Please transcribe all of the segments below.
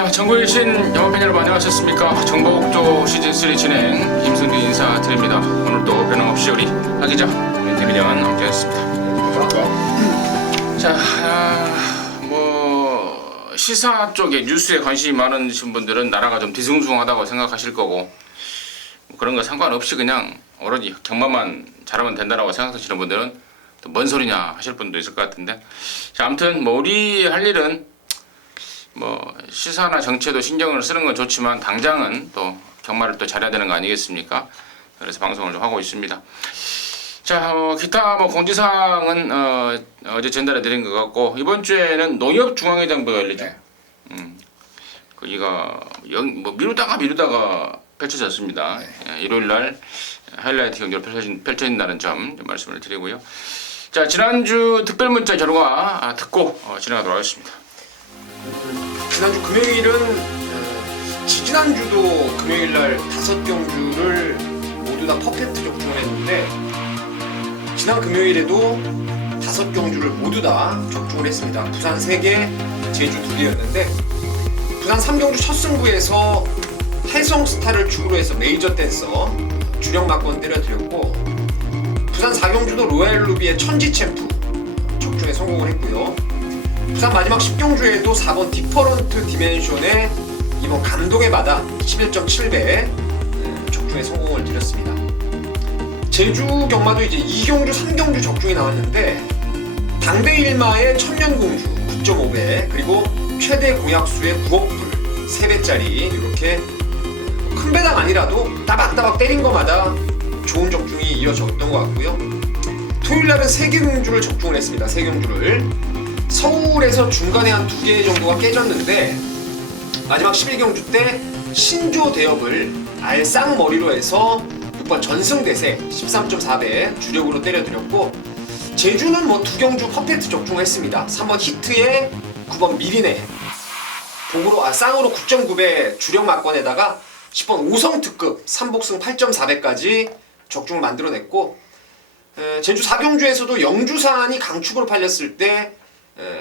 자, 정보일신 영화팬 여러분 안녕하셨습니까? 정보국조 시즌3 진행 김승규 인사드립니다. 오늘도 변함없이 우리 하기자 민태민양은 함께하셨습니다. 자, 시사 쪽에 뉴스에 관심이 많으신 분들은 나라가 좀 뒤숭숭하다고 생각하실 거고 그런 거 상관없이 그냥 오로지 경마만 잘하면 된다라고 생각하시는 분들은 또 뭔 소리냐 하실 분도 있을 것 같은데, 자, 아무튼 우리 할 일은 시사나 정치에도 신경을 쓰는 건 좋지만 당장은 또 경마를 또 잘해야 되는 거 아니겠습니까? 그래서 방송을 좀 하고 있습니다. 자, 기타 공지사항은 어제 전달해 드린 것 같고, 이번 주에는 농협중앙회장부가 열리죠. 거기가 미루다가 펼쳐졌습니다. 네. 일요일 날 하이라이트 경기로 펼쳐진 날은 좀 말씀을 드리고요. 자, 지난주 특별문자 결과 듣고 진행하도록 하겠습니다. 지난주 금요일은 지지난주도 금요일날 5경주를 모두 다 퍼펙트 적중을 했는데, 지난 금요일에도 5경주를 모두 다 적중을 했습니다. 부산 3개, 제주 2개였는데, 부산 3경주 첫 승부에서 해성스타를 축으로 해서 메이저 댄서 주력 막건 때려드렸고, 부산 4경주도 로얄루비의 천지 챔프 적중에 성공을 했고요. 부산 마지막 10경주에도 4번 디퍼런트 디멘션의 이번 감동의 바다 11.7배 적중에 성공을 드렸습니다. 제주 경마도 이제 2경주, 3경주 적중이 나왔는데, 당대 1마의 천년공주 9.5배, 그리고 최대 공약수의 9억 불 3배짜리, 이렇게 큰 배당 아니라도 따박따박 때린 것마다 좋은 적중이 이어졌던 것 같고요. 토요일날은 3경주를 적중을 했습니다. 3경주를 서울에서 중간에 한 2개 정도가 깨졌는데, 마지막 11경주 때 신조 대업을 알쌍머리로 해서 6번 전승대세 13.4배 주력으로 때려드렸고, 제주는 2경주 퍼펙트 적중했습니다. 3번 히트에 9번 미리네 복으로 쌍으로 9.9배 주력 막건에다가 10번 오성특급 3복승 8.4배까지 적중을 만들어냈고, 제주 4경주에서도 영주산이 강축으로 팔렸을 때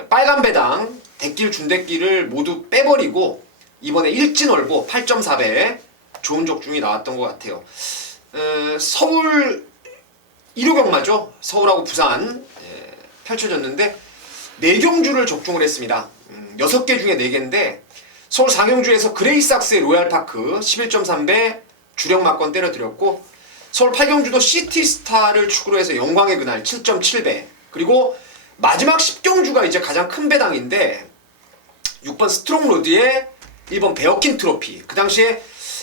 빨간 배당 대길 준대길을 모두 빼버리고 이번에 일진월보 8.4배 좋은 적중이 나왔던 것 같아요. 서울 1호 경마죠. 서울하고 부산 펼쳐졌는데 4경주를 적중을 했습니다. 6개 중에 4개인데, 서울 4경주에서 그레이삭스의 로얄파크 11.3배 주력 막건 때려드렸고, 서울 8경주도 시티스타를 축으로 해서 영광의 그날 7.7배, 그리고 마지막 10경주가 이제 가장 큰 배당인데 6번 스트롱로드의 1번 베어킨 트로피, 그 당시에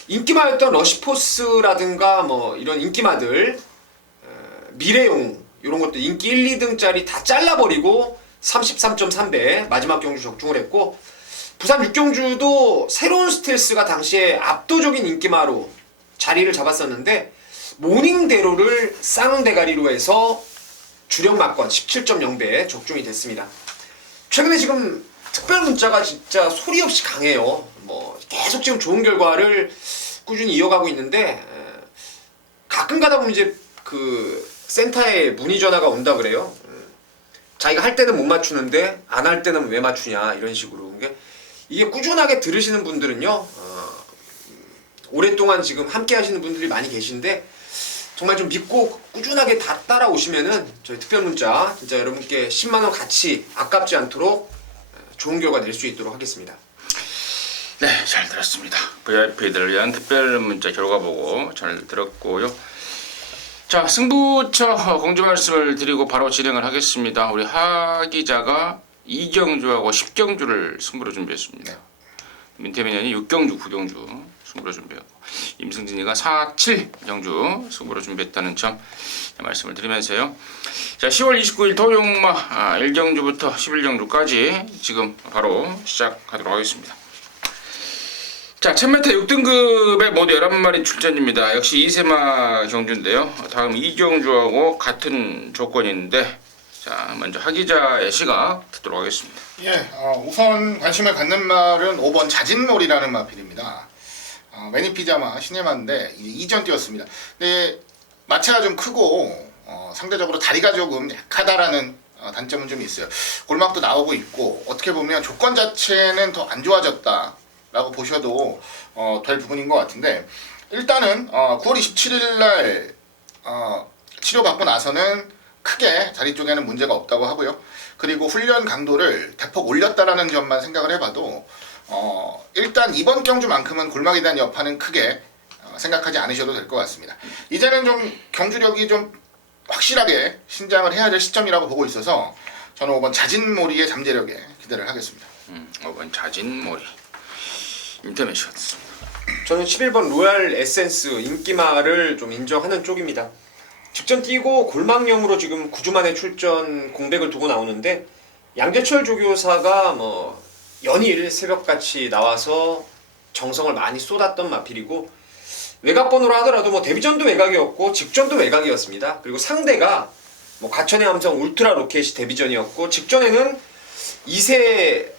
인기마였던 러시포스라든가 이런 인기마들, 미래용 이런 것도 인기 1, 2등짜리 다 잘라버리고 33.3배 마지막 경주 적중을 했고, 부산 6경주도 새로운 스텔스가 당시에 압도적인 인기마로 자리를 잡았었는데 모닝대로를 쌍대가리로 해서 주력 막건 17.0배 적중이 됐습니다. 최근에 지금 특별 문자가 진짜 소리 없이 강해요. 계속 지금 좋은 결과를 꾸준히 이어가고 있는데, 가끔 가다 보면 이제 그 센터에 문의 전화가 온다 그래요. 자기가 할 때는 못 맞추는데 안 할 때는 왜 맞추냐, 이런 식으로. 이게 꾸준하게 들으시는 분들은요, 오랫동안 지금 함께 하시는 분들이 많이 계신데, 정말 좀 믿고 꾸준하게 다 따라오시면은 저희 특별문자 진짜 여러분께 10만원 같이 아깝지 않도록 좋은 결과 낼 수 있도록 하겠습니다. 네, 잘 들었습니다. VIP들을 위한 특별문자 결과 보고 잘 들었고요. 자, 승부처 공지 말씀을 드리고 바로 진행을 하겠습니다. 우리 하 기자가 2경주하고 10경주를 승부로 준비했습니다. 민태민이 6경주, 9경주 승부로 준비하고, 임승진이가 4, 7경주 승부로 준비했다는 점 말씀을 드리면서요. 자, 10월 29일 토용마 1경주부터 11경주까지 지금 바로 시작하도록 하겠습니다. 자, 1000m 6등급에 모두 11마리 출전입니다. 역시 2세마 경주인데요. 다음 2경주하고 같은 조건인데, 자, 먼저 하기자의 시각 듣도록 하겠습니다. 예, 우선 관심을 갖는 말은 5번 자진몰이라는 마필입니다. 매니피자마 시네마인데 이전 뛰었습니다. 근데 마체가 좀 크고 상대적으로 다리가 조금 약하다라는 단점은 좀 있어요. 골막도 나오고 있고, 어떻게 보면 조건 자체는 더 안 좋아졌다 있다라고 보셔도 될 부분인 것 같은데, 일단은 9월 27일 날 치료받고 나서는 크게 다리 쪽에는 문제가 없다고 하고요. 그리고 훈련 강도를 대폭 올렸다라는 점만 생각을 해봐도 일단 이번 경주만큼은 골막에 대한 여파는 크게 생각하지 않으셔도 될 것 같습니다. 이제는 좀 경주력이 좀 확실하게 신장을 해야 될 시점이라고 보고 있어서 저는 5번 자진몰이의 잠재력에 기대를 하겠습니다. 5번 자진몰이. 임태면 씨가 됐습니다. 저는 11번 로얄 에센스 인기마를 좀 인정하는 쪽입니다. 직전 뛰고 골망염으로 지금 9주 만에 출전 공백을 두고 나오는데, 양재철 조교사가 뭐 연일 새벽같이 나와서 정성을 많이 쏟았던 마필이고, 외곽번호로 하더라도 뭐 데뷔전도 외곽이었고 직전도 외곽이었습니다. 그리고 상대가 뭐 가천의 함성 울트라 로켓이 데뷔전이었고, 직전에는 2세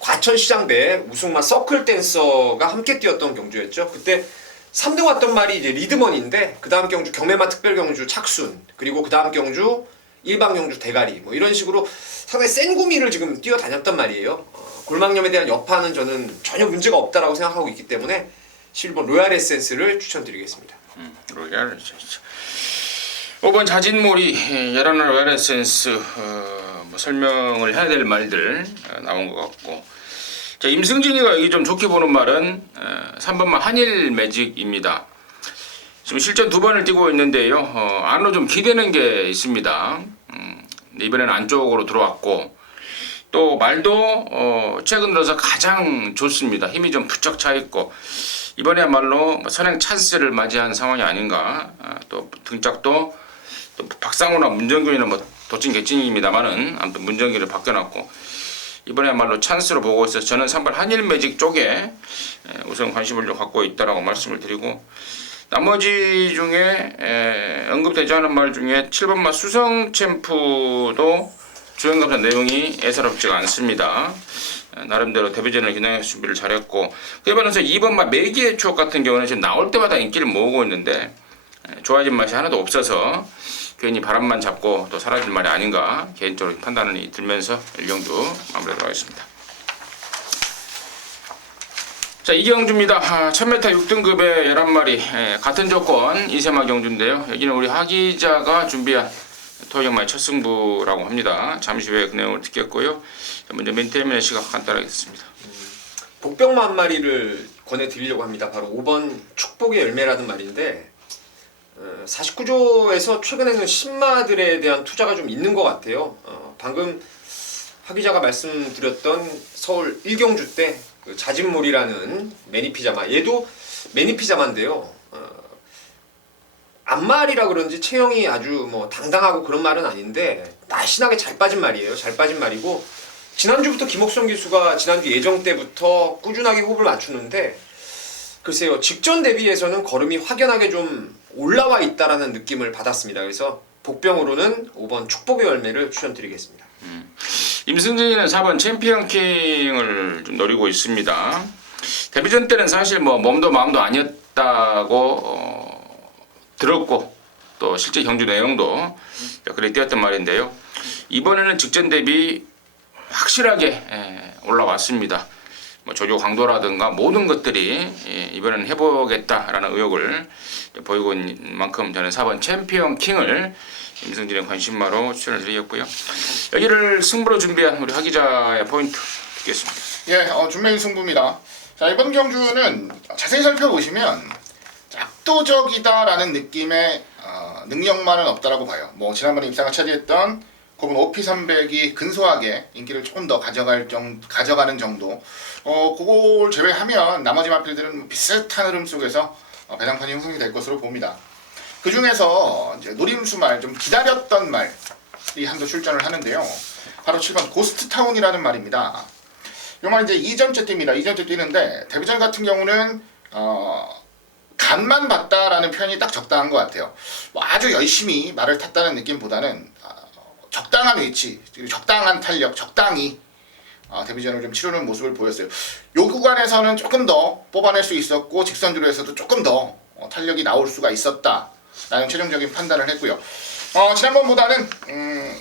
과천시장대 우승마 서클 댄서가 함께 뛰었던 경주였죠. 그때 3등 왔던 말이 이제 리드먼인데, 그 다음 경주 경매마 특별경주 착순, 그리고 그 다음 경주 일방경주 대가리, 뭐 이런 식으로 상당히 센 구미를 지금 뛰어다녔단 말이에요. 골망염에 대한 여파는 저는 전혀 문제가 없다라고 생각하고 있기 때문에 11번 로얄 에센스를 추천드리겠습니다. 로얄 에센스. 5번 자진몰이, 야라나 로얄 에센스. 뭐 설명을 해야 될 말들 나온 것 같고, 자, 임승진이가 여기 좀 좋게 보는 말은 3번만 한일 매직입니다. 지금 실전 2번을 뛰고 있는데요. 안으로 좀 기대는 게 있습니다. 이번에는 안쪽으로 들어왔고, 또 말도 최근 들어서 가장 좋습니다. 힘이 좀 부쩍 차 있고, 이번에야말로 선행 찬스를 맞이한 상황이 아닌가. 또 등짝도 또 박상우나 문정균이나 뭐 도찐 개찐입니다만은 아무튼 문정균을 바뀌어놨고, 이번에야말로 찬스로 보고 있어서 저는 3번 한일 매직 쪽에 우선 관심을 좀 갖고 있다라고 말씀을 드리고, 나머지 중에 언급되지 않은 말 중에 7번마 수성 챔프도 주행검사 내용이 애사롭지가 않습니다. 나름대로 데뷔전을 기능해서 준비를 잘했고, 그에 반해서 2번마 매기의 추억 같은 경우는 지금 나올 때마다 인기를 모으고 있는데 좋아진 맛이 하나도 없어서 괜히 바람만 잡고 또 사라질 말이 아닌가 개인적으로 판단이 들면서 1경주 마무리하도록 하겠습니다. 자, 이경주입니다. 1000m 6등급의 11마리, 같은 조건 이세마 경주인데요. 여기는 우리 하기자가 준비한 토요일마의 첫 승부라고 합니다. 잠시 후에 그 내용을 듣겠고요. 먼저 민태민의 시각 간단하겠습니다. 복병마 한 마리를 권해드리려고 합니다. 바로 5번 축복의 열매라는 말인데, 49조에서 최근에는 신마들에 대한 투자가 좀 있는 것 같아요. 방금 하기자가 말씀드렸던 서울 1경주 때 그 자진몰이라는 매니피자마, 얘도 매니피자마인데요. 앞말이라 그런지 체형이 아주 뭐 당당하고 그런 말은 아닌데 날씬하게 잘 빠진 말이에요. 잘 빠진 말이고, 지난주부터 김옥성 기수가 지난주 예정 때부터 꾸준하게 호흡을 맞추는데, 글쎄요, 직전 대비해서는 걸음이 확연하게 좀 올라와 있다라는 느낌을 받았습니다. 그래서 복병으로는 5번 축복의 열매를 추천드리겠습니다. 임승진이는 4번 챔피언킹을 좀 노리고 있습니다. 데뷔전 때는 사실 뭐 몸도 마음도 아니었다고 들었고, 또 실제 경주 내용도 그래 뛰었단 말인데요. 이번에는 직전 대비 확실하게 올라왔습니다. 뭐 조교 강도라든가 모든 것들이 이번에는 해보겠다라는 의욕을 보이고 있는 만큼 저는 4번 챔피언 킹을 임승진의 관심마로 추천을 드리겠고요. 여기를 승부로 준비한 우리 하기자의 포인트 듣겠습니다. 예, 준매인 승부입니다. 자, 이번 경주는 자세히 살펴보시면 압도적이다라는 느낌의 능력만은 없다라고 봐요. 뭐 지난번에 입상을 차지했던 곱은 OP300이 근소하게 인기를 조금 더 가져가는 정도. 그걸 제외하면 나머지 마필들은 비슷한 흐름 속에서 배당판이 형성이 될 것으로 봅니다. 그 중에서 이제 노림수말, 좀 기다렸던 말이 한도 출전을 하는데요. 바로 7번 고스트타운이라는 말입니다. 이 말 이제 2전째 뜁니다. 2전째 뛰는데 데뷔전 같은 경우는 간만 봤다라는 표현이 딱 적당한 것 같아요. 뭐 아주 열심히 말을 탔다는 느낌보다는 적당한 위치, 적당한 탄력, 적당히 데뷔전을 좀 치르는 모습을 보였어요. 요 구간에서는 조금 더 뽑아낼 수 있었고, 직선주로에서도 조금 더 탄력이 나올 수가 있었다라는 최종적인 판단을 했고요. 지난번보다는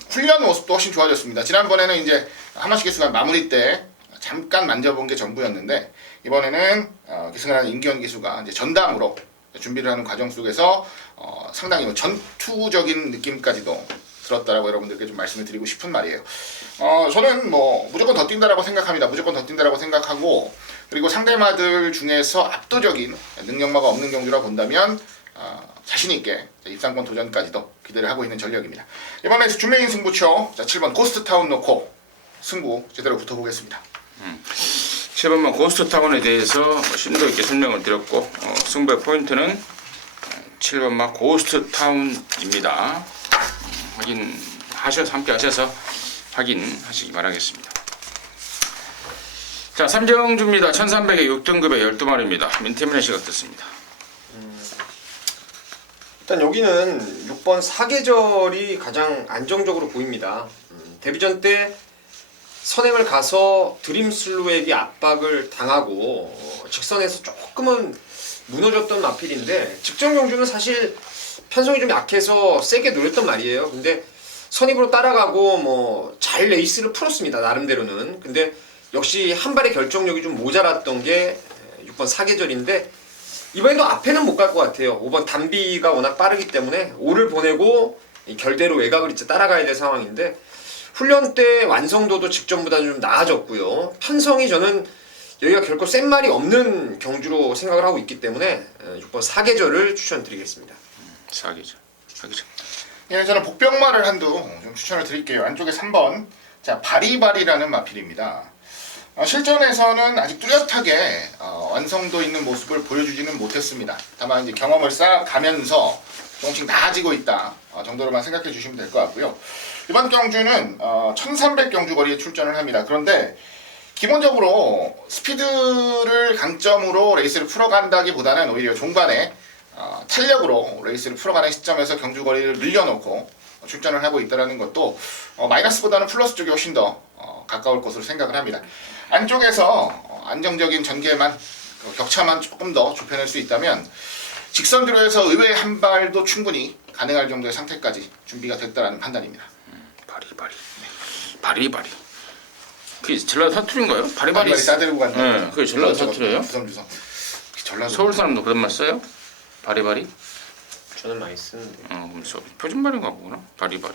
훈련 모습도 훨씬 좋아졌습니다. 지난번에는 이제 하마시 개수가 마무리 때 잠깐 만져본 게 전부였는데 이번에는 기승을 하는 임기현 기수가 이제 전담으로 준비를 하는 과정 속에서 상당히 뭐 전투적인 느낌까지도 들었다라고 여러분들께 좀 말씀을 드리고 싶은 말이에요. 저는 뭐 무조건 더 뛴다라고 생각합니다. 무조건 더 뛴다라고 생각하고 그리고 상대마들 중에서 압도적인 능력마가 없는 경주라 본다면 자신 있게 입상권 도전까지도 기대를 하고 있는 전력입니다. 이번에 준메인 승부처 7번 고스트타운 놓고 승부 제대로 붙어보겠습니다. 7번만 고스트타운에 대해서 뭐 심도 있게 설명을 드렸고 승부의 포인트는 7번만 고스트타운입니다. 함께 하셔서 확인하시기 바라겠습니다. 자, 3경주입니다. 1300에 6등급에 12마리입니다. 민태민의 시각 듣습니다. 일단 여기는 6번 사계절이 가장 안정적으로 보입니다. 데뷔전 때 선행을 가서 드림슬루에게 압박을 당하고 직선에서 조금은 무너졌던 마필인데 직전 경주는 사실 편성이 좀 약해서 세게 노렸던 말이에요. 근데 선입으로 따라가고 뭐 잘 레이스를 풀었습니다. 나름대로는. 근데 역시 한 발의 결정력이 좀 모자랐던 게 6번 사계절인데 이번에도 앞에는 못 갈 것 같아요. 5번 단비가 워낙 빠르기 때문에 5를 보내고 결대로 외곽을 이제 따라가야 될 상황인데 훈련 때 완성도도 직전보다는 좀 나아졌고요. 편성이 저는 여기가 결코 센 말이 없는 경주로 생각을 하고 있기 때문에 6번 사계절을 추천드리겠습니다. 사계절. 예, 저는 복병마를 한두 좀 추천을 드릴게요. 안쪽에 3번 자 바리바리라는 마필입니다. 실전에서는 아직 뚜렷하게 완성도 있는 모습을 보여주지는 못했습니다. 다만 이제 경험을 쌓아가면서 조금씩 나아지고 있다 정도로만 생각해 주시면 될 것 같고요. 이번 경주는 1300 경주 거리에 출전을 합니다. 그런데 기본적으로 스피드를 강점으로 레이스를 풀어간다기보다는 오히려 종반에 탄력으로 레이스를 풀어가는 시점에서 경주 거리를 늘려놓고 출전을 하고 있다는 것도 마이너스보다는 플러스 쪽이 훨씬 더 가까울 것으로 생각을 합니다. 안쪽에서 안정적인 전개만 격차만 조금 더 좁혀낼 수 있다면 직선 드로에서 의외의 한 발도 충분히 가능할 정도의 상태까지 준비가 됐다라는 판단입니다. 바리바리. 그게 전라도 사투리인가요? 바리바리 싸들고 간다. 네, 그게 전라도 사투리예요? 주섬주섬. 전라도. 서울 사람도 그런 말 써요? 바리바리? 저는 많이 쓰는데. 그럼 표준말인가 보구나. 바리바리.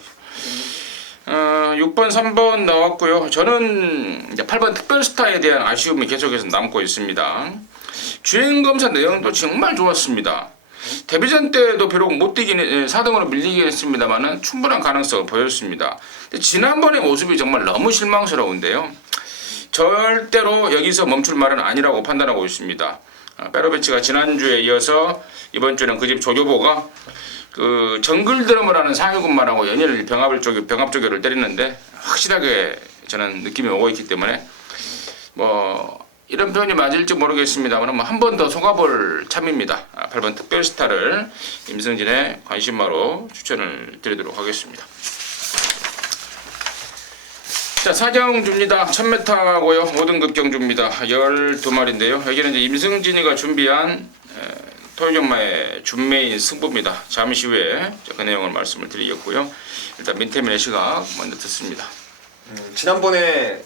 6번, 3번 나왔고요. 저는 이제 8번 특별스타에 대한 아쉬움이 계속해서 남고 있습니다. 주행검사 내용도 정말 좋았습니다. 데뷔전 때도 비록 못 뛰긴 4등으로 밀리긴 했습니다만 충분한 가능성을 보였습니다. 지난번의 모습이 정말 너무 실망스러운데요. 절대로 여기서 멈출 말은 아니라고 판단하고 있습니다. 페로비치가 지난주에 이어서 이번 주는 그 집 조교보가 그 정글 드럼을 하는 상위군만하고 연일 병합 조교를 때리는데 확실하게 저는 느낌이 오고 있기 때문에 뭐 이런 표현이 맞을지 모르겠습니다만 한 번 더 속아볼 참입니다. 8번 특별스타를 임승진의 관심마로 추천을 드리도록 하겠습니다. 자, 4경주입니다. 1000m고요. 5등급 경주입니다. 12마리인데요. 여기는 이제 임승진이가 준비한 토요경마의 준메인 승부입니다. 잠시 후에 그 내용을 말씀을 드리겠고요. 일단 민태민의 시각 먼저 듣습니다. 지난번에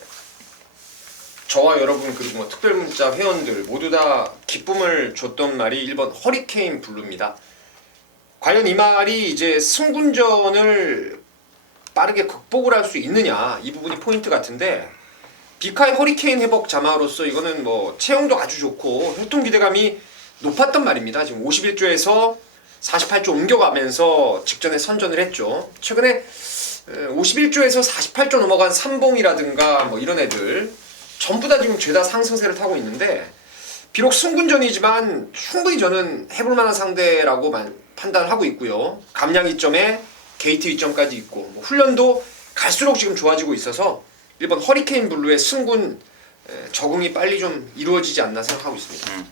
저와 여러분 그리고 뭐 특별문자 회원들 모두 다 기쁨을 줬던 말이 1번 허리케인 블루입니다. 과연 이 말이 이제 승군전을 빠르게 극복을 할 수 있느냐 이 부분이 포인트 같은데 비카의 허리케인 회복 자마로서 이거는 뭐 체형도 아주 좋고 혈통 기대감이 높았던 말입니다. 지금 51조에서 48조 옮겨가면서 직전에 선전을 했죠. 최근에 51조에서 48조 넘어간 삼봉이라든가 뭐 이런 애들 전부 다 지금 죄다 상승세를 타고 있는데 비록 승군전이지만 충분히 저는 해볼 만한 상대라고 판단을 하고 있고요. 감량 이점에 게이트 이점까지 있고 뭐 훈련도 갈수록 지금 좋아지고 있어서 1번 허리케인 블루의 승군 적응이 빨리 좀 이루어지지 않나 생각하고 있습니다.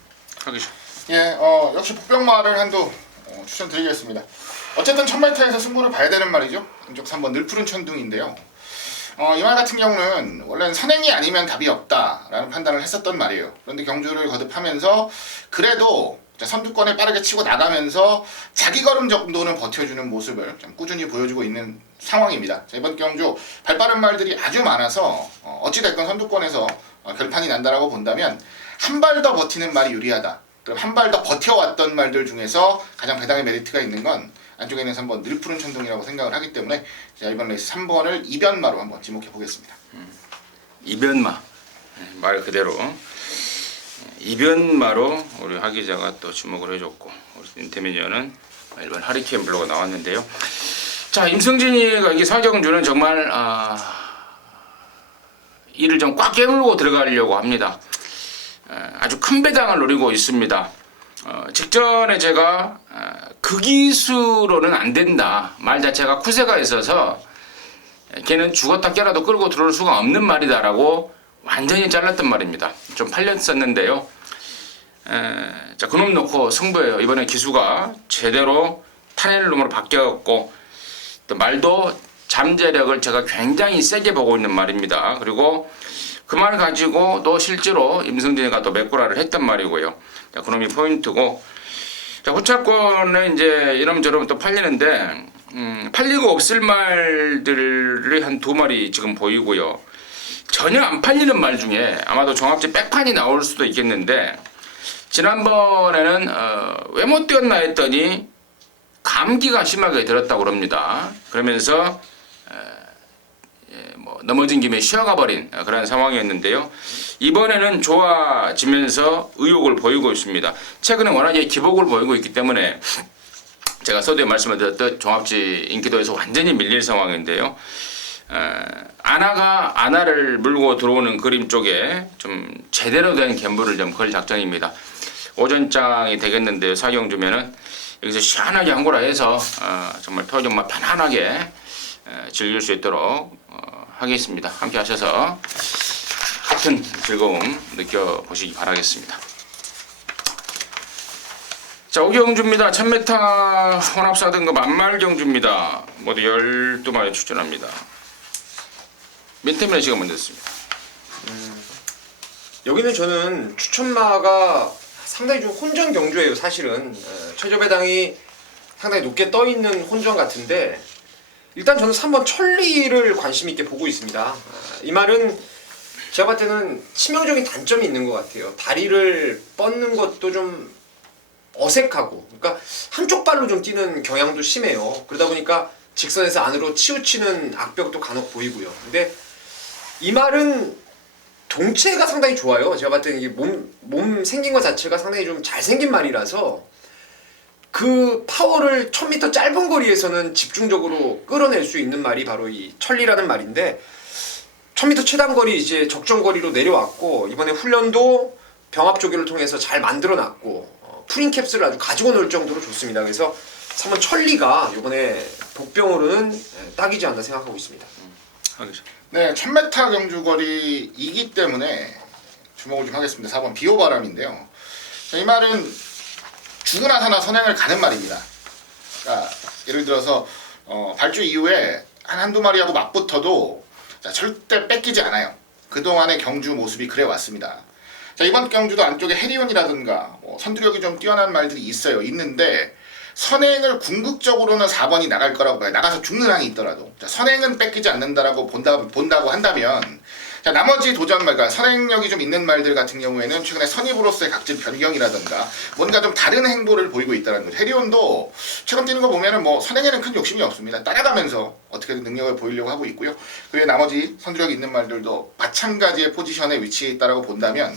하기죠. 예, 역시 복병마를 한두 추천드리겠습니다. 어쨌든 1000m에서 승부를 봐야 되는 말이죠. 안쪽 3번 늘푸른 천둥인데요. 이 말 같은 경우는 원래는 선행이 아니면 답이 없다라는 판단을 했었던 말이에요. 그런데 경주를 거듭하면서 그래도 선두권에 빠르게 치고 나가면서 자기 걸음 정도는 버텨주는 모습을 좀 꾸준히 보여주고 있는 상황입니다. 자, 이번 경주 발빠른 말들이 아주 많아서 어찌됐건 선두권에서 결판이 난다라고 본다면 한 발 더 버티는 말이 유리하다. 그럼 한 발 더 버텨왔던 말들 중에서 가장 배당의 메리트가 있는 건 안쪽에 있는 3번 늘푸른 천둥이라고 생각을 하기 때문에 자, 이번 레이스 3번을 이변마로 한번 지목해 보겠습니다. 이변마 말 그대로 이변마로 우리 하 기자가 또 주목을 해줬고 우리 인터미디어는 일반 하리케인 블로가 나왔는데요. 자 임승진이가 이게 사경주는 정말 이를 좀 꽉 깨물고 들어가려고 합니다. 아주 큰 배당을 노리고 있습니다. 직전에 제가 그 기수로는 안 된다 말 자체가 쿠세가 있어서 걔는 죽었다 깨라도 끌고 들어올 수가 없는 말이다라고 완전히 잘랐던 말입니다. 좀 팔렸었는데요. 자 그놈 놓고 승부예요. 이번에 기수가 제대로 타낼 놈으로 바뀌었고 또 말도 잠재력을 제가 굉장히 세게 보고 있는 말입니다. 그리고 그 말 가지고 또 실제로 임승진이가 또 메꾸라를 했단 말이고요. 자, 그놈이 포인트고, 자, 호차권에 이제 이러저러면 또 팔리는데, 팔리고 없을 말들이 한 2마리 지금 보이고요. 전혀 안 팔리는 말 중에 아마도 종합제 백판이 나올 수도 있겠는데, 지난번에는, 왜 못 뛰었나 했더니, 감기가 심하게 들었다고 그럽니다. 그러면서, 넘어진 김에 쉬어가 버린 그런 상황이었는데요. 이번에는 좋아지면서 의욕을 보이고 있습니다. 최근에 워낙에 기복을 보이고 있기 때문에 제가 서두에 말씀을 드렸듯 종합지 인기도에서 완전히 밀릴 상황인데요. 아나를 물고 들어오는 그림 쪽에 좀 제대로 된 갬블을 좀 걸 작정입니다. 오전장이 되겠는데요. 사경주면은 여기서 시원하게 한 거라 해서 정말 표 정말 편안하게 즐길 수 있도록 하겠습니다. 함께 하셔서 같은 즐거움 느껴보시기 바라겠습니다. 자, 오경주입니다. 1000m 혼합 4등급 만말경주입니다. 모두 12마리 출전합니다. 민태민의 시간 먼저 듣습니다. 여기는 저는 추천마가 상당히 좀 혼전 경주예요. 사실은 최저 배당이 상당히 높게 떠 있는 혼전 같은데 일단 저는 3번 천리를 관심 있게 보고 있습니다. 이 말은 제가 봤을 때는 치명적인 단점이 있는 것 같아요. 다리를 뻗는 것도 좀 어색하고, 그러니까 한쪽 발로 좀 뛰는 경향도 심해요. 그러다 보니까 직선에서 안으로 치우치는 악벽도 간혹 보이고요. 근데 이 말은 동체가 상당히 좋아요. 제가 봤을 때는 이게 몸 생긴 것 자체가 상당히 좀 잘생긴 말이라서 그 파워를 1000m 짧은 거리에서는 집중적으로 끌어낼 수 있는 말이 바로 이 천리라는 말인데 1000m 최단거리 이제 적정거리로 내려왔고 이번에 훈련도 병합 조교를 통해서 잘 만들어놨고 프린캡스를 아주 가지고 놀 정도로 좋습니다. 그래서 3번 천리가 이번에 복병으로는 딱이지 않나 생각하고 있습니다. 네, 1000m 경주거리이기 때문에 주목을 좀 하겠습니다. 4번 비호바람인데요. 자, 이 말은 죽으나 사나 선행을 가는 말입니다. 그러니까 예를 들어서 발주 이후에 한두 마리하고 맞붙어도 자, 절대 뺏기지 않아요. 그동안의 경주 모습이 그래 왔습니다. 자, 이번 경주도 안쪽에 해리온이라든가 선두력이 좀 뛰어난 말들이 있는데 선행을 궁극적으로는 4번이 나갈 거라고 봐요. 나가서 죽는 한이 있더라도. 자, 선행은 뺏기지 않는다라고 본다고 한다면 자, 나머지 도전 말, 그러니까 선행력이 좀 있는 말들 같은 경우에는 최근에 선입으로서의 각질 변경이라든가 뭔가 좀 다른 행보를 보이고 있다는 거죠. 해리온도 최근 뛰는 거 보면은 선행에는 큰 욕심이 없습니다. 따라가면서 어떻게든 능력을 보이려고 하고 있고요. 그리고 나머지 선두력이 있는 말들도 마찬가지의 포지션에 위치해 있다라고 본다면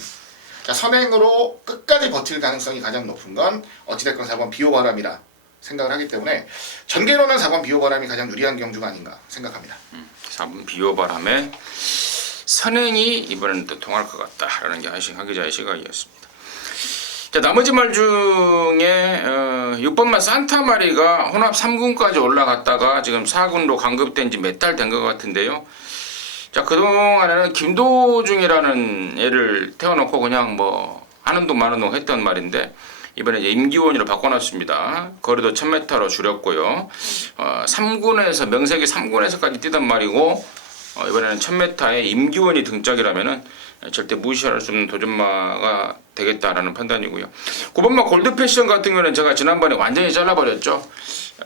자, 선행으로 끝까지 버틸 가능성이 가장 높은 건 어찌됐건 4번 비호바람이라 생각을 하기 때문에 전개로는 4번 비호바람이 가장 유리한 경주가 아닌가 생각합니다. 4번 비호바람에 선행이 이번에는 또 통할 것 같다라는 게 하 기자의 시각이었습니다. 자, 나머지 말 중에 6번만 산타마리가 혼합 3군까지 올라갔다가 지금 4군으로 강급된 지 몇 달 된 것 같은데요. 자, 그동안에는 김도중이라는 애를 태워놓고 그냥 하는 동 마는 동 했던 말인데 이번에 이제 임기원으로 바꿔놨습니다. 거리도 1000m로 줄였고요. 3군에서 명색이 3군에서까지 뛰던 말이고 이번에는 1000m에 임기원이 등짝이라면은 절대 무시할 수 없는 도전마가 되겠다라는 판단이고요. 9번마 골드패션 같은 경우는 제가 지난번에 완전히 잘라버렸죠.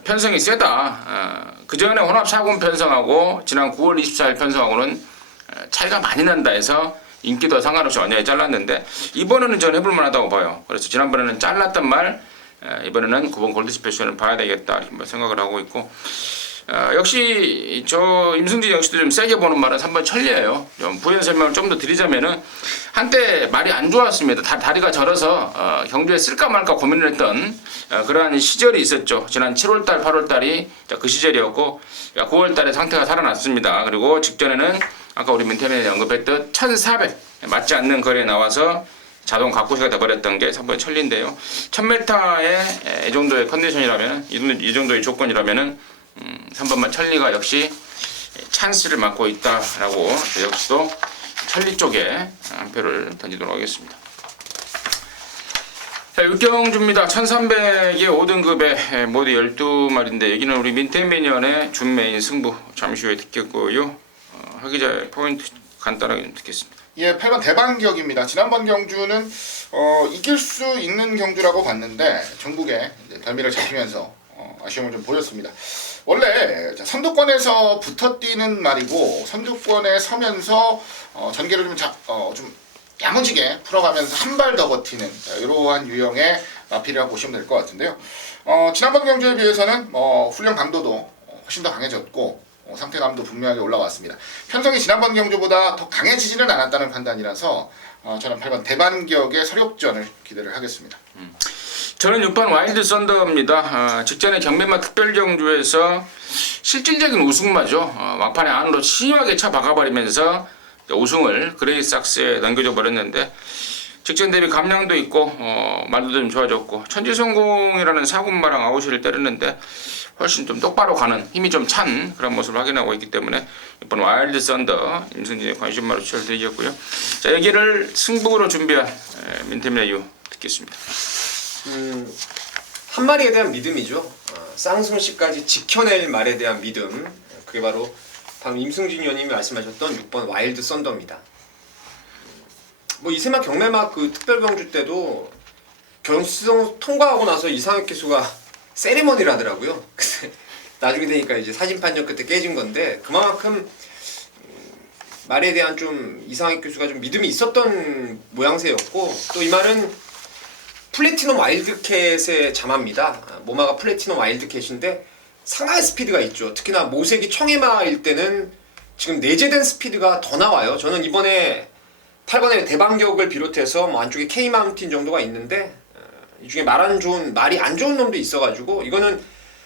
편성이 세다. 그 전에 혼합 4군 편성하고 지난 9월 24일 편성하고는 차이가 많이 난다 해서 인기도 상관없이 완전히 잘랐는데 이번에는 저는 해볼 만하다고 봐요. 그래서 지난번에는 잘랐던 말 이번에는 9번 골드 스페셜을 봐야 되겠다 이렇게 생각을 하고 있고 역시 저 임승진 역시도 좀 세게 보는 말은 3번 천리예요. 좀 부연 설명을 좀 더 드리자면은 한때 말이 안 좋았습니다. 다리가 절어서 경주에 쓸까 말까 고민을 했던 그러한 시절이 있었죠. 지난 7월달, 8월달이 그 시절이었고 9월달에 상태가 살아났습니다. 그리고 직전에는 아까 우리 민태민이 언급했던 1,400 맞지 않는 거리에 나와서 자동 각구시가 돼버렸던 게 3번 천리인데요. 1000m의 이 정도의 컨디션이라면 이 정도의 조건이라면은 3번만 천리가 역시 찬스를 맡고 있다라고 역시도 천리 쪽에 한 표를 던지도록 하겠습니다. 자, 육경주입니다. 1300의 5등급에 모두 12마리인데 여기는 우리 민태민연의 준메인 승부 잠시 후에 듣겠고요. 하기자의 포인트 간단하게 좀 듣겠습니다. 예, 8번 대반격입니다. 지난번 경주는 이길 수 있는 경주라고 봤는데 전국에 이제 덜미를 잡히면서 아쉬움을 좀 보였습니다. 원래 선두권에서 붙어 뛰는 말이고 선두권에 서면서 전개를 좀 야무지게 풀어가면서 한 발 더 버티는 이러한 유형의 마필이라고 보시면 될 것 같은데요. 지난번 경주에 비해서는 훈련 강도도 훨씬 더 강해졌고 상태감도 분명하게 올라왔습니다. 편성이 지난번 경주보다 더 강해지지는 않았다는 판단이라서 저는 8번 대반격의 서력전을 기대를 하겠습니다. 저는 6번 와일드 썬더입니다. 직전에 경매마 특별경주에서 실질적인 우승마죠. 막판에 안으로 심하게 차 박아버리면서 우승을 그레이삭스에 넘겨줘 버렸는데 직전 대비 감량도 있고 말도 좀 좋아졌고 천지성공이라는 사군마랑 아웃을 때렸는데 훨씬 좀 똑바로 가는 힘이 좀 찬 그런 모습을 확인하고 있기 때문에 이번 와일드 썬더 임승진의 관심마로 추천드리겠고요. 자, 여기를 승부로 준비한 민태민의 이유 듣겠습니다. 한 마리에 대한 믿음이죠. 쌍승씨까지 지켜낼 말에 대한 믿음. 그게 바로 방금 임승진 의원님이 말씀하셨던 6번 와일드 썬더입니다. 뭐 이세마 경매막 그 특별경주 때도 결승 통과하고 나서 이상혁 기수가 세리머니를 하더라고요. 나중에 되니까 이제 사진 판정 끝에 깨진 건데 그만큼 말에 대한 좀 이상혁 기수가 좀 믿음이 있었던 모양새였고 또 이 말은 플래티넘 와일드캣의 자마입니다. 모마가 플래티넘 와일드캣인데 상당히 스피드가 있죠. 특히나 모색이 청해마일 때는 지금 내재된 스피드가 더 나와요. 저는 이번에 8번에 대반격을 비롯해서 뭐 안쪽에 K마운틴 정도가 있는데 이 중에 말이 안 좋은 놈도 있어가지고 이거는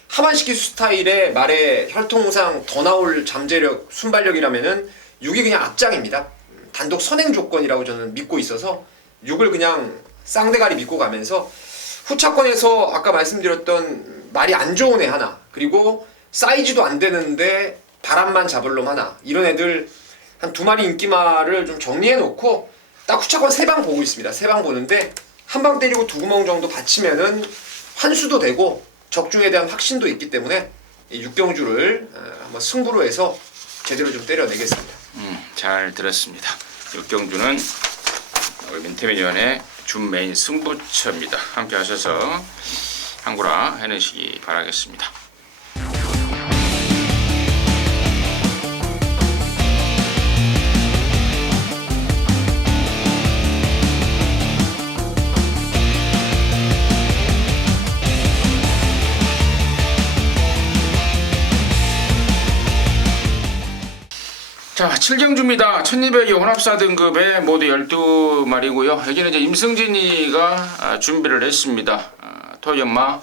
하만시키 스타일의 말의 혈통상 더 나올 잠재력, 순발력이라면은 6이 그냥 앞장입니다. 단독 선행 조건이라고 저는 믿고 있어서 6을 그냥 쌍대가리 믿고 가면서 후차권에서 아까 말씀드렸던 말이 안 좋은 애 하나 그리고 사이즈도 안 되는데 바람만 잡을 놈 하나 이런 애들 한 2마리 인기말을 좀 정리해 놓고 딱 후차권 3방 보고 있습니다. 3방 보는데 한 방 때리고 2구멍 정도 받치면은 환수도 되고 적중에 대한 확신도 있기 때문에 이 육경주를 한번 승부로 해서 제대로 좀 때려내겠습니다. 잘 들었습니다. 육경주는 우리 민태민 의원의 준 메인 승부처입니다. 함께 하셔서 한구라 해내시기 바라겠습니다. 자, 7경주입니다. 1200의 혼합사 등급에 모두 12마리고요. 여기는 이제 임승진이가 준비를 했습니다. 토연마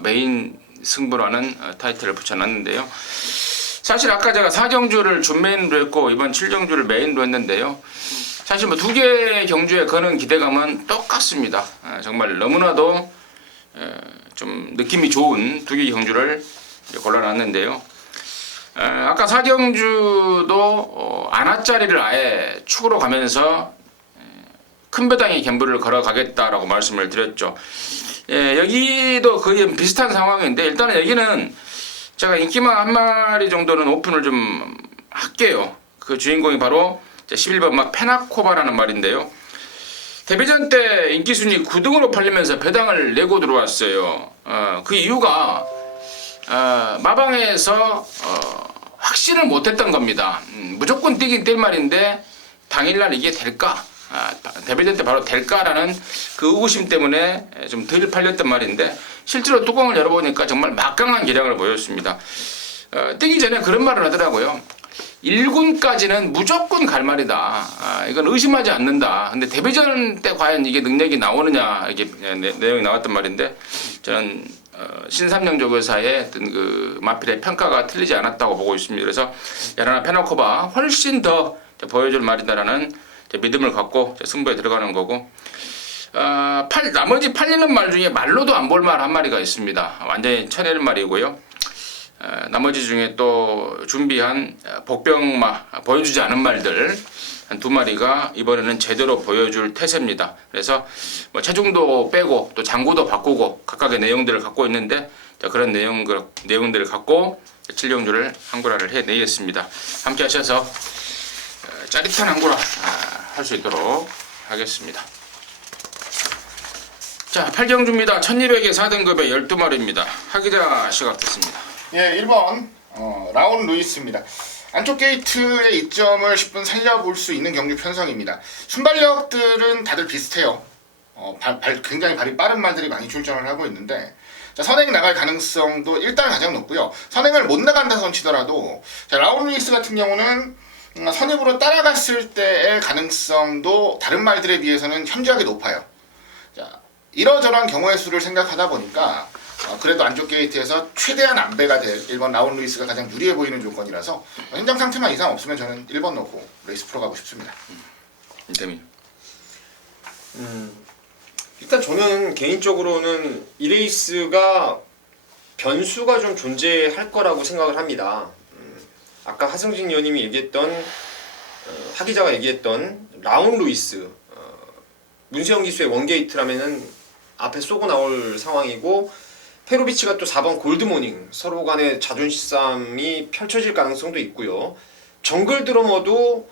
메인 승부라는 타이틀을 붙여놨는데요. 사실 아까 제가 4경주를 준메인으로 했고 이번 7경주를 메인으로 했는데요. 사실 뭐 두 개의 경주에 거는 기대감은 똑같습니다. 정말 너무나도 좀 느낌이 좋은 두 개의 경주를 골라놨는데요. 아까 4경주도 안하짜리를 아예 축으로 가면서 큰 배당의 갬블을 걸어가겠다라고 말씀을 드렸죠. 여기도 거의 비슷한 상황인데 일단은 여기는 제가 인기만 한 마리 정도는 오픈을 좀 할게요. 그 주인공이 바로 11번 막 페나코바라는 말인데요. 데뷔전 때 인기순위 9등으로 팔리면서 배당을 내고 들어왔어요. 그 이유가 마방에서 확신을 못했던 겁니다. 무조건 뛰긴 뛸 말인데 당일날 이게 될까? 데뷔전 때 바로 될까라는 그 의구심 때문에 좀 덜 팔렸단 말인데 실제로 뚜껑을 열어보니까 정말 막강한 기량을 보였습니다. 뜨기 전에 그런 말을 하더라고요. 1군까지는 무조건 갈 말이다. 이건 의심하지 않는다. 근데 데뷔전 때 과연 이게 능력이 나오느냐 이게 내용이 나왔단 말인데 저는 신삼영 조교사의 어떤 그 마필의 평가가 틀리지 않았다고 보고 있습니다. 그래서 야라나 페나코바 훨씬 더 보여줄 말이다라는 믿음을 갖고 승부에 들어가는 거고 나머지 팔리는 말 중에 말로도 안 볼 말 한 마리가 있습니다. 완전히 쳐내는 말이고요. 나머지 중에 또 준비한 복병마 보여주지 않은 말들 한 2마리가 이번에는 제대로 보여줄 태세입니다. 그래서 뭐 체중도 빼고 또 장구도 바꾸고 각각의 내용들을 갖고 있는데 그런 내용들을 갖고 7경주를 한구라를 해내겠습니다. 함께 하셔서 짜릿한 한구라 할 수 있도록 하겠습니다. 자, 8경주입니다. 1200에 4등급에 12마리입니다. 하기자 시각됐습니다. 예, 1번 라온 루이스입니다. 안쪽 게이트의 이점을 10분 살려볼 수 있는 경주 편성입니다. 순발력들은 다들 비슷해요. 굉장히 발이 빠른 말들이 많이 출전을 하고 있는데 자, 선행 나갈 가능성도 일단 가장 높고요. 선행을 못 나간다 손 치더라도 자, 라온 루이스 같은 경우는 선입으로 따라갔을 때의 가능성도 다른 말들에 비해서는 현저하게 높아요. 자, 이러저러한 경우의 수를 생각하다 보니까 그래도 안쪽 게이트에서 최대한 안배가 될 1번 라온 루이스가 가장 유리해 보이는 조건이라서 현장 상태만 이상 없으면 저는 1번 넣고 레이스 프로 가고 싶습니다. 이태민. 일단 저는 개인적으로는 이 레이스가 변수가 좀 존재할 거라고 생각을 합니다. 아까 하승진 의원님이 얘기했던 하기자가 얘기했던 라온 루이스 문세영 기수의 원게이트라면은 앞에 쏘고 나올 상황이고 페로비치가 또 4번 골드모닝 서로 간의 자존심 싸움이 펼쳐질 가능성도 있고요. 정글 드러머도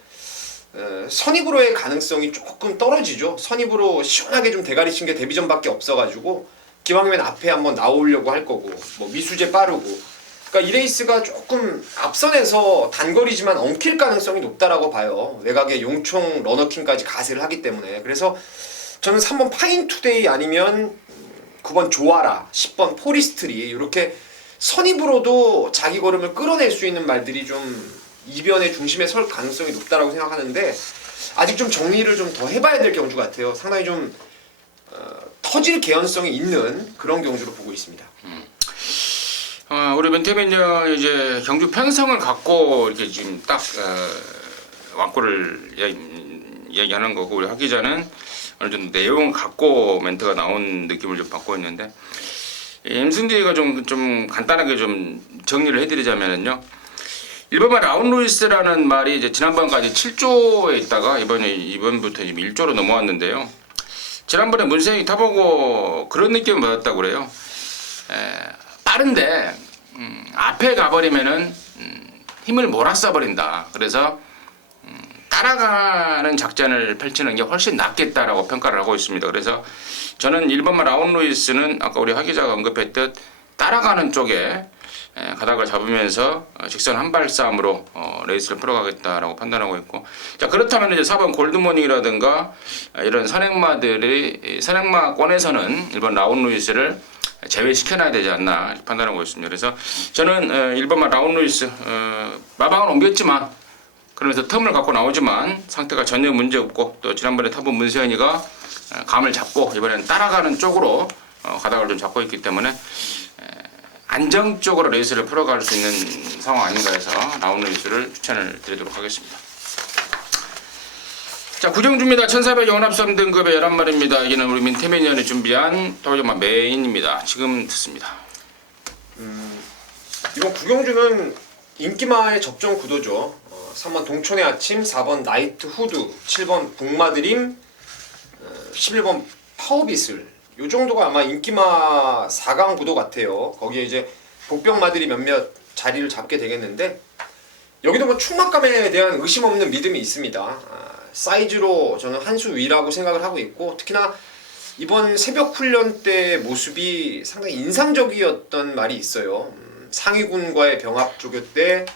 선입으로의 가능성이 조금 떨어지죠. 선입으로 시원하게 좀 대가리 친 게 데뷔전밖에 없어가지고 기왕이면 앞에 한번 나오려고 할 거고 뭐 미수제 빠르고 그러니까 이 레이스가 조금 앞선에서 단거리지만 엉킬 가능성이 높다라고 봐요. 외곽에 용총 러너킹까지 가세를 하기 때문에 그래서 저는 3번 파인투데이 아니면 9번 조아라, 10번 포리스트리 이렇게 선입으로도 자기 걸음을 끌어낼 수 있는 말들이 좀 이변의 중심에 설 가능성이 높다라고 생각하는데 아직 좀 정리를 좀 더 해봐야 될 경주 같아요. 상당히 좀 터질 개연성이 있는 그런 경주로 보고 있습니다. 우리 멘태민이 이제 경주 편성을 갖고 이렇게 지금 딱 왕골을 얘기하는 거고 우리 하 기자는 어느 정도 내용을 갖고 멘트가 나온 느낌을 좀 받고 있는데 임승재가 좀 간단하게 좀 정리를 해드리자면요. 1번만 라온 루이스라는 말이 이제 지난번까지 7조에 있다가 이번부터 지금 1조로 넘어왔는데요. 지난번에 문세영이 타보고 그런 느낌을 받았다고 그래요. 빠른데 앞에 가버리면은 힘을 몰아써 버린다. 그래서 따라가는 작전을 펼치는 게 훨씬 낫겠다라고 평가를 하고 있습니다. 그래서 저는 1번만 라온 루이스는 아까 우리 하 기자가 언급했듯 따라가는 쪽에 가닥을 잡으면서 직선 한발 싸움으로 레이스를 풀어가겠다라고 판단하고 있고 자 그렇다면 이제 4번 골드모닝이라든가 이런 선행마권에서는 1번 라온 루이스를 제외시켜놔야 되지 않나 판단하고 있습니다. 그래서 저는 1번만 라온 루이스 마방을 옮겼지만 그러면서 텀을 갖고 나오지만 상태가 전혀 문제 없고 또 지난번에 타본 문세현이가 감을 잡고 이번에는 따라가는 쪽으로 가닥을 좀 잡고 있기 때문에 안정적으로 레이스를 풀어갈 수 있는 상황 아닌가 해서 라온 루이스를 추천을 드리도록 하겠습니다. 자, 구정주입니다. 1400 연합 3등급의 11마리입니다. 이기는 우리 민태민이 형이 준비한 도저마 메인입니다. 지금 듣습니다. 이번 구경주는 인기마의 접종 구도죠. 3번 동촌의 아침, 4번 나이트 후드, 7번 북마드림, 11번 파워비슬. 요 정도가 아마 인기마 4강 구도 같아요. 거기에 이제 복병마들이 몇몇 자리를 잡게 되겠는데 여기도 뭐 충막감에 대한 의심 없는 믿음이 있습니다. 사이즈로 저는 한 수 위라고 생각을 하고 있고 특히나 이번 새벽 훈련 때 모습이 상당히 인상적이었던 말이 있어요. 상위군과의 병합 조교 때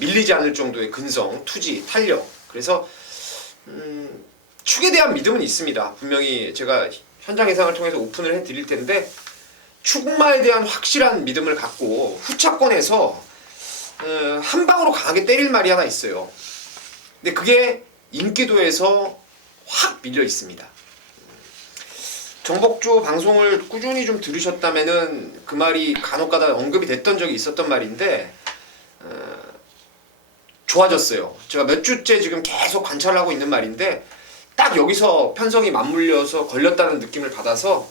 밀리지 않을 정도의 근성, 투지, 탄력. 그래서 축에 대한 믿음은 있습니다. 분명히 제가 현장 예상을 통해서 오픈을 해드릴 텐데 축마에 대한 확실한 믿음을 갖고 후차권에서 한 방으로 강하게 때릴 말이 하나 있어요. 근데 그게 인기도에서 확 밀려 있습니다. 정복주 방송을 꾸준히 좀 들으셨다면은 그 말이 간혹가다 언급이 됐던 적이 있었던 말인데 좋아졌어요. 제가 몇 주째 지금 계속 관찰을 하고 있는 말인데 딱 여기서 편성이 맞물려서 걸렸다는 느낌을 받아서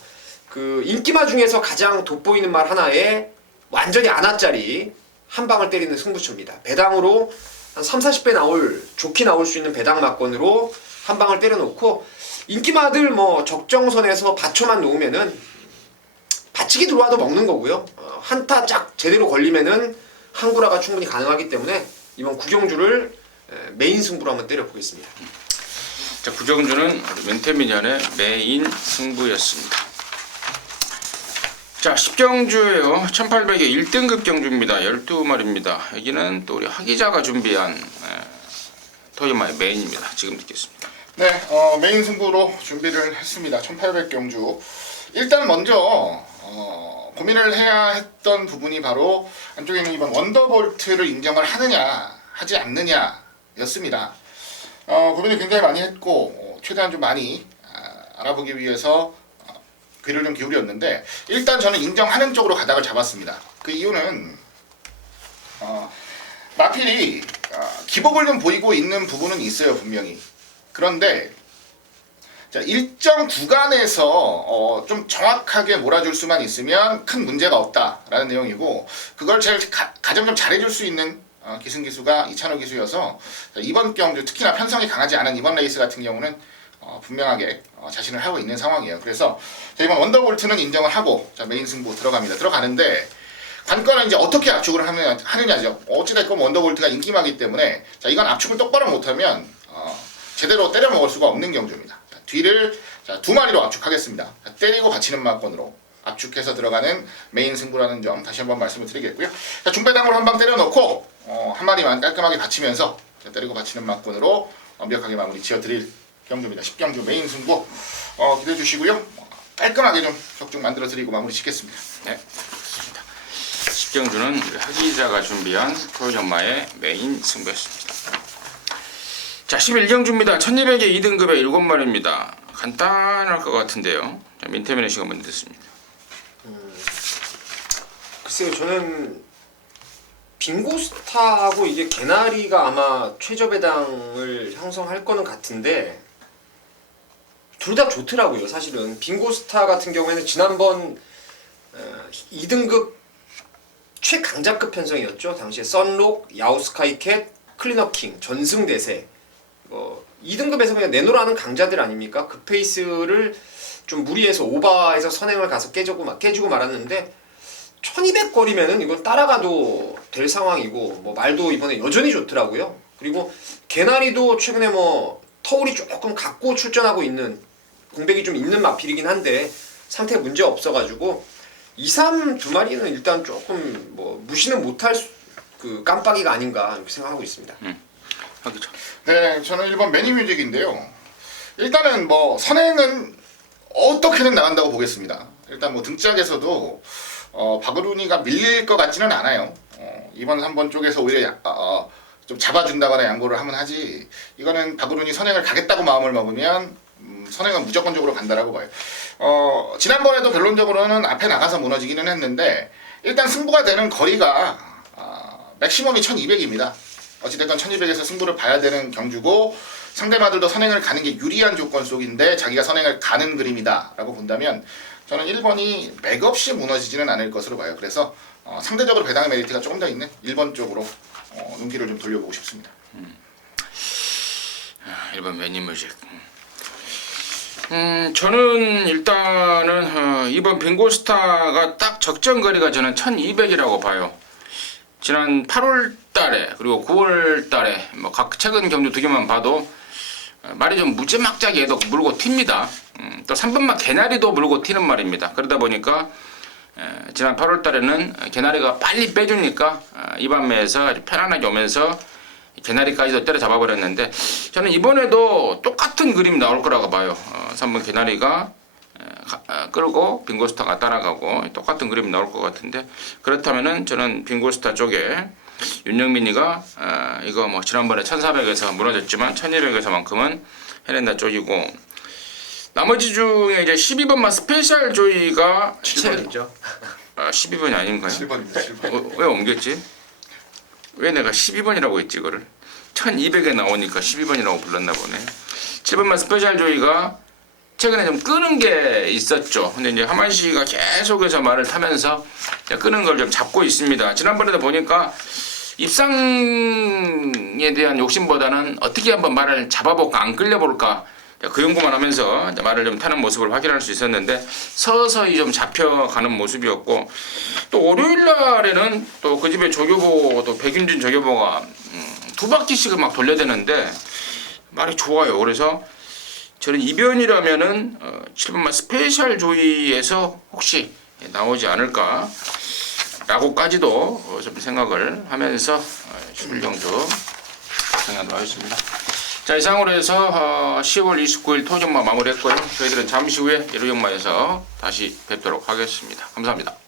그 인기마 중에서 가장 돋보이는 말 하나에 완전히 안하짜리 한 방을 때리는 승부처입니다. 배당으로 한 30-40배 좋게 나올 수 있는 배당 막건으로 한 방을 때려놓고 인기마들 뭐 적정선에서 받쳐만 놓으면은 받치기 들어와도 먹는 거고요. 한타 짝 제대로 걸리면은 한구라가 충분히 가능하기 때문에 이번 구경주를 메인 승부로 한번 때려보겠습니다. 자, 구경주는 멘테미니안의 메인 승부였습니다. 자, 10경주예요. 1800의 1등급 경주입니다. 12마리입니다. 여기는 또 우리 하기자가 준비한 토요마의 메인입니다. 지금 듣겠습니다. 네, 메인 승부로 준비를 했습니다. 1800 경주. 일단 먼저 고민을 해야 했던 부분이 바로 안쪽에 이번 원더볼트를 인정을 하느냐 하지 않느냐였습니다. 고민을 굉장히 많이 했고 최대한 좀 많이 알아보기 위해서 귀를 좀 기울였는데 일단 저는 인정하는 쪽으로 가닥을 잡았습니다. 그 이유는 마필이 기복을 좀 보이고 있는 부분은 있어요, 분명히. 그런데 자, 일정 구간에서 좀 정확하게 몰아줄 수만 있으면 큰 문제가 없다라는 내용이고 그걸 제일 가장 좀 잘해줄 수 있는 기승기수가 이찬호 기수여서 이번 경주 특히나 편성이 강하지 않은 이번 레이스 같은 경우는 분명하게 자신을 하고 있는 상황이에요. 그래서 이번 원더볼트는 인정을 하고 자, 메인 승부 들어갑니다. 들어가는데 관건은 이제 어떻게 압축을 하느냐죠. 어찌됐건 원더볼트가 인기마기 때문에 자, 이건 압축을 똑바로 못하면 제대로 때려 먹을 수가 없는 경주입니다. 자, 뒤를 자, 2마리로 압축하겠습니다. 자, 때리고 받치는 막건으로 압축해서 들어가는 메인 승부라는 점 다시 한번 말씀을 드리겠고요. 자, 중배당으로 한 방 때려놓고 한 마리만 깔끔하게 받치면서 자, 때리고 받치는 막건으로 완벽하게 마무리 지어드릴 경주입니다. 10경주 메인 승부 기대해 주시고요. 깔끔하게 좀 격중 만들어 드리고 마무리 짓겠습니다. 네, 그렇습니다. 10경주는 우리 하기자가 준비한 토요정마의 메인 승부였습니다. 자, 11경주입니다. 1200의 2등급의 7마리입니다. 간단할 것 같은데요. 자, 민태민의 시간 먼저 듣습니다. 글쎄요, 저는 빙고스타하고 이게 개나리가 아마 최저 배당을 형성할 거는 같은데 둘 다 좋더라고요. 사실은 빙고스타 같은 경우에는 지난번 2등급 최강자급 편성이었죠. 당시에 썬록, 야오스카이캣, 클리너킹, 전승대세 2등급에서 그냥 내놓으라는 강자들 아닙니까? 그 페이스를 좀 무리해서 오바해서 선행을 가서 깨지고 말았는데 1200 거리면은 이건 따라가도 될 상황이고 뭐 말도 이번에 여전히 좋더라고요. 그리고 개나리도 최근에 뭐 터울이 조금 갖고 출전하고 있는 공백이 좀 있는 마필이긴 한데 상태 문제 없어가지고 2, 3 두 마리는 일단 조금 뭐 무시는 못할 그 깜빡이가 아닌가 이렇게 생각하고 있습니다. 하기자. 네, 저는 1번 매니뮤직인데요. 일단은 뭐 선행은 어떻게든 나간다고 보겠습니다. 일단 뭐 등짝에서도 바그루니가 밀릴 것 같지는 않아요. 2번, 3번 쪽에서 오히려 좀 잡아준다거나 양보를 하면 하지 이거는 바그루니 선행을 가겠다고 마음을 먹으면 선행은 무조건적으로 간다라고 봐요. 지난번에도 결론적으로는 앞에 나가서 무너지기는 했는데 일단 승부가 되는 거리가 맥시멈이 1200입니다. 어찌됐건 1200에서 승부를 봐야 되는 경주고 상대마들도 선행을 가는 게 유리한 조건 속인데 자기가 선행을 가는 그림이다 라고 본다면 저는 1번이 맥없이 무너지지는 않을 것으로 봐요. 그래서 상대적으로 배당의 메리트가 조금 더 있는 1번 쪽으로 눈길을 좀 돌려보고 싶습니다. 1번 매니뮤직. 저는 일단은 이번 빙고스타가 딱 적정거리가 저는 1200이라고 봐요. 지난 8월 달에 그리고 9월 달에 뭐 각 최근 경주 2개만 봐도 말이 좀 무지막지하게 물고 튑니다. 또 3번막 개나리도 물고 튀는 말입니다. 그러다 보니까 지난 8월 달에는 개나리가 빨리 빼주니까 이반매에서 편안하게 오면서 개나리까지도 때려잡아 버렸는데 저는 이번에도 똑같은 그림이 나올 거라고 봐요. 3번 개나리가 끌고 빙고스타가 따라가고 똑같은 그림이 나올 것 같은데 그렇다면은 저는 빙고스타 쪽에 윤영민이가 이거 뭐 지난번에 1400에서 무너졌지만 1200에서만큼은 해낸다 쪽이고 나머지 중에 이제 12번만 스페셜 조이가 7번이죠. 12번이 아닌가요? 7번입니다. 7번. 왜 옮겼지? 왜 내가 12번이라고 했지 이거를 1200에 나오니까 12번이라고 불렀나 보네. 7번만 스페셜 조이가 최근에 좀 끄는 게 있었죠. 근데 이제 하만 씨가 계속해서 말을 타면서 끄는 걸 좀 잡고 있습니다. 지난번에도 보니까 입상에 대한 욕심보다는 어떻게 한번 말을 잡아볼까 안 끌려볼까 그 연구만 하면서 말을 좀 타는 모습을 확인할 수 있었는데 서서히 좀 잡혀가는 모습이었고 또 월요일 날에는 또 그 집에 조교보 또 백윤진 조교보가 2바퀴씩을 막 돌려대는데 말이 좋아요. 그래서 저는 이변이라면은 7번만 스페셜 조이에서 혹시 나오지 않을까 라고까지도 좀 생각을 하면서 출정도 생각하도록 하겠습니다. 자, 이상으로 해서 10월 29일 토종마 마무리했고요. 저희들은 잠시 후에 일요일마에서 다시 뵙도록 하겠습니다. 감사합니다.